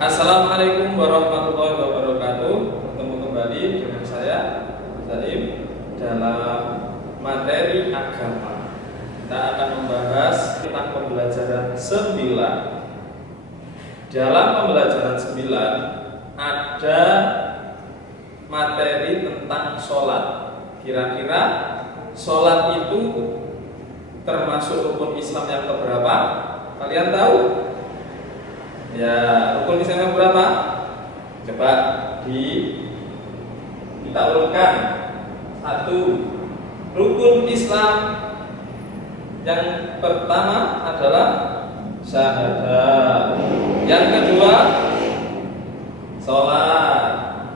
Assalamualaikum warahmatullahi wabarakatuh. Bertemu kembali dengan saya Zaim dalam materi agama. Kita akan membahas tentang pembelajaran 9. Dalam pembelajaran 9 ada materi tentang sholat. Kira-kira sholat itu termasuk rukun Islam yang keberapa? Kalian tahu? Ya, rukun Islam yang berapa? Coba kita urutkan. 1. Rukun Islam yang pertama adalah syahadat. Yang kedua, sholat.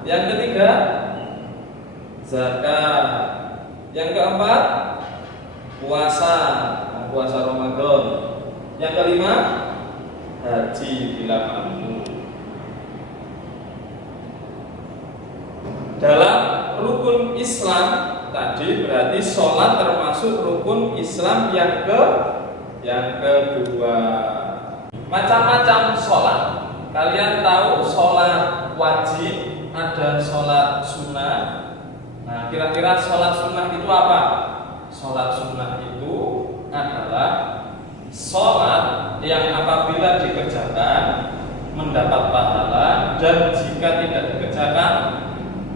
Yang ketiga, zakat. Yang keempat, puasa Ramadan. Yang kelima, haji bila mampu. Dalam rukun Islam tadi berarti sholat termasuk rukun Islam yang kedua. Macam-macam sholat. Kalian tahu sholat wajib, ada sholat sunnah. Nah, kira-kira sholat sunnah itu apa? Sholat sunnah itu adalah sholat yang apabila dikerjakan mendapat pahala, dan jika tidak dikerjakan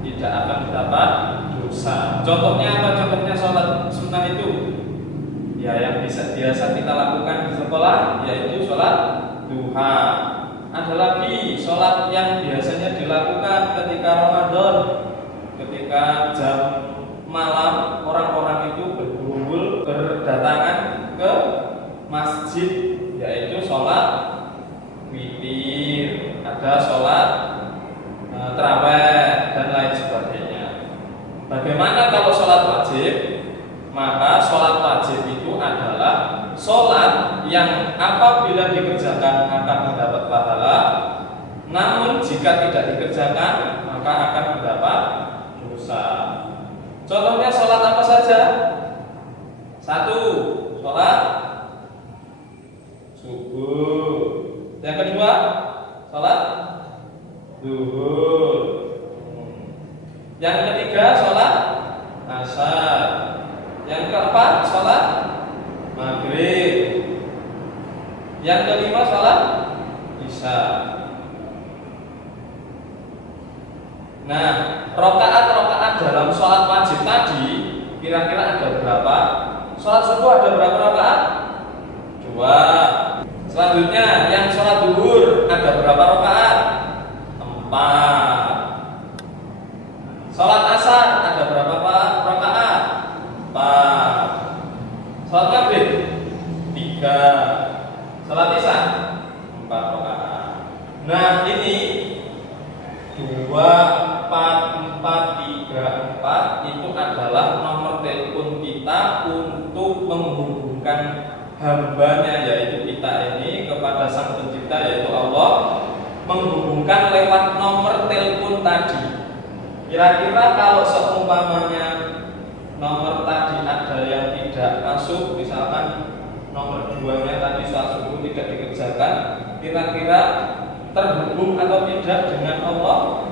tidak akan mendapat dosa. Contohnya apa? Contohnya sholat sunnah itu ya yang biasa kita lakukan di sekolah, yaitu sholat duha. Ada lagi sholat yang biasanya dilakukan ketika Ramadan, ketika jam malam orang-orang itu berkumpul berdatangan ke masjid, yaitu sholat witir, ada sholat tarawih dan lain sebagainya. Bagaimana kalau sholat wajib? Maka sholat wajib itu adalah sholat yang apabila dikerjakan akan mendapat pahala, namun jika tidak dikerjakan maka akan mendapat dosa. Contohnya sholat apa saja? 1. Sholat subuh. Yang kedua, sholat zuhur. Yang ketiga, sholat asar. Yang keempat, sholat maghrib. Yang kelima, sholat isya. Nah, rokaat dalam sholat wajib tadi kira-kira ada berapa? Sholat subuh ada berapa rakaat? 2. Selanjutnya yang sholat zuhur ada berapa rakaat? 4. Sholat asar ada berapa rakaat? 4. Sholat maghrib 3. Sholat isya 4 rakaat. Nah, ini 2, 4, 4, 3, 4 itu adalah nomor telepon kita untuk menghubungkan hambanya, yaitu kita ini, kepada Sang Pencipta, yaitu Allah, menghubungkan lewat nomor telepon tadi. Kira-kira kalau seumpamanya nomor tadi ada yang tidak masuk, misalkan nomor 2-nya tadi sholat subuh tidak dikerjakan, kira-kira terhubung atau tidak dengan Allah?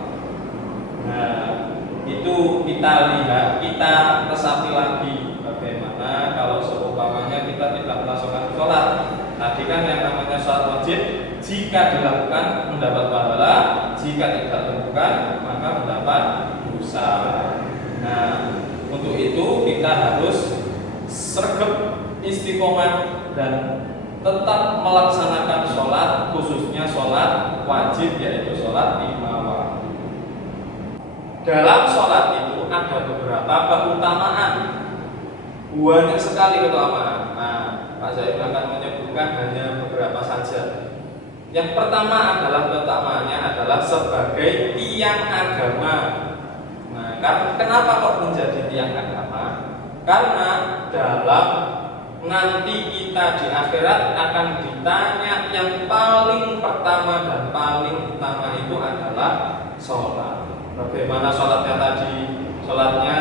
Nah, itu kita lihat, kita resapi lagi bagaimana kalau seumpamanya kita tidak melaksanakan sholat. Tadi kan yang namanya sholat wajib, jika dilakukan mendapat pahala, jika tidak dilakukan maka mendapat dosa. Nah, untuk itu kita harus sregep, istiqomah, dan tetap melaksanakan sholat, khususnya sholat wajib, yaitu sholat 5 waktu. Dalam sholat itu ada beberapa keutamaan, banyak sekali keutamaan. Nah, Pak Zaim akan menyebutkan hanya beberapa saja. Yang pertama adalah keutamaannya adalah sebagai tiang agama. Nah, kenapa kok menjadi tiang agama? Karena dalam nanti kita di akhirat akan ditanya yang paling pertama dan paling utama itu adalah sholat. Bagaimana sholatnya tadi? Sholatnya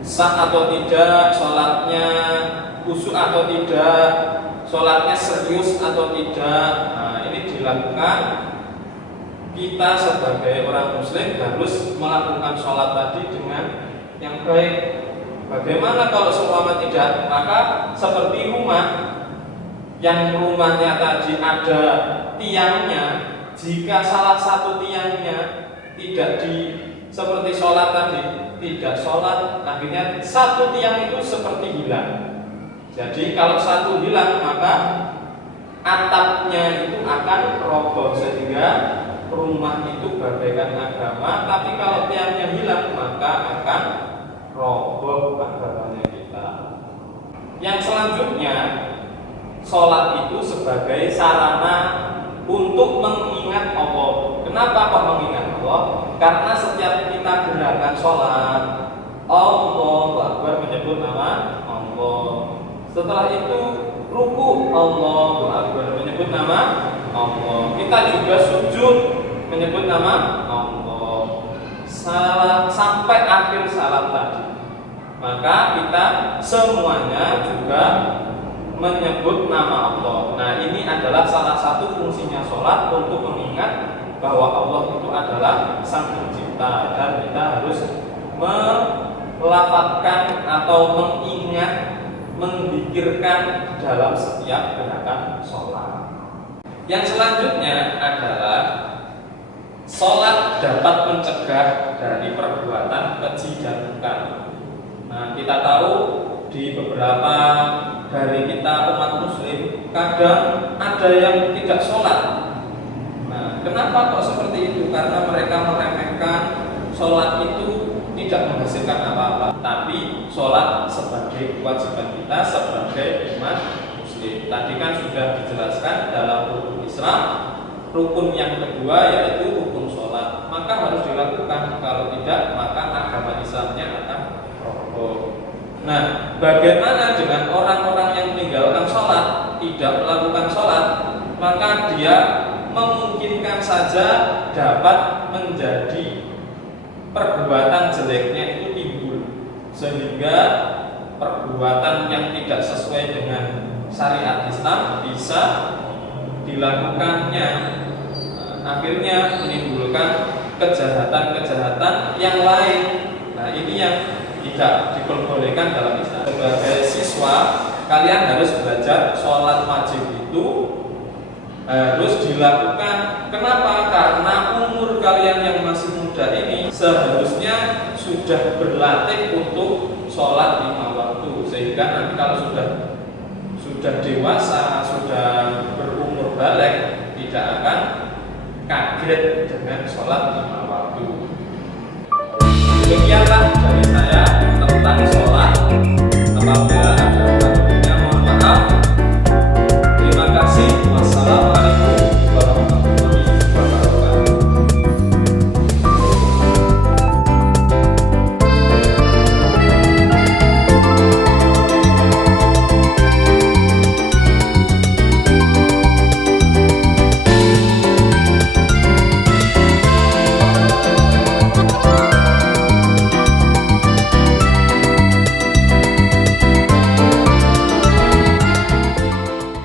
sah atau tidak? Sholatnya khusyuk atau tidak? Sholatnya serius atau tidak? Nah, ini dilakukan kita sebagai orang muslim harus melakukan sholat tadi dengan yang baik. Bagaimana kalau seumpama tidak? Maka seperti rumah, yang rumahnya tadi ada tiangnya, jika salah satu tiangnya tidak seperti sholat tadi, tidak sholat, akhirnya satu tiang itu seperti hilang. Jadi kalau satu hilang, maka atapnya itu akan roboh, sehingga rumah itu bagaikan agama. Tapi kalau tiangnya hilang, maka akan roboh agamanya kita. Yang selanjutnya, sholat itu sebagai sarana untuk mengingat Allah. Kenapa kok mengingat Allah? Karena setiap kita gerakan sholat, Allahu Akbar, menyebut nama Allah. Setelah itu ruku, Allahu Akbar, menyebut nama Allah. Kita juga sujud, menyebut nama Allah. Sampai akhir salat tadi, maka kita semuanya juga menyebut nama Allah. Nah, ini adalah salah satu fungsinya sholat, untuk mengingat bahwa Allah itu adalah Sang Pencipta, dan kita harus melafadzkan atau mengingat, menzikirkan dalam setiap gerakan sholat. Yang selanjutnya adalah sholat dapat mencegah dari perbuatan keji dan munkar. Nah, kita tahu di beberapa dari kita umat muslim kadang ada yang tidak sholat. Nah, kenapa kok seperti itu? Karena mereka meremehkan sholat itu tidak menghasilkan apa-apa, tapi sholat sebagai kewajiban kita sebagai umat muslim. Tadi kan sudah dijelaskan dalam rukun Islam, rukun yang kedua yaitu rukun sholat, maka harus dilakukan. Kalau tidak, maka agama Islamnya akan roboh. Nah, bagaimana dengan orang-orang yang meninggalkan sholat, tidak melakukan sholat? Maka dia memungkinkan saja dapat menjadi perbuatan jeleknya itu timbul, sehingga perbuatan yang tidak sesuai dengan syariat Islam bisa dilakukannya, akhirnya menimbulkan kejahatan-kejahatan yang lain. Nah, ini yang tidak diperbolehkan dalam Islam. Sebagai siswa, kalian harus belajar sholat wajib itu harus dilakukan. Kenapa? Karena umur kalian yang masih muda ini seharusnya sudah berlatih untuk sholat 5 waktu, sehingga nanti kalau sudah dewasa, sudah berumur balik, tidak akan kaget dengan sholat 5 waktu. Demikianlah dari saya tentang sholat. Apabila ada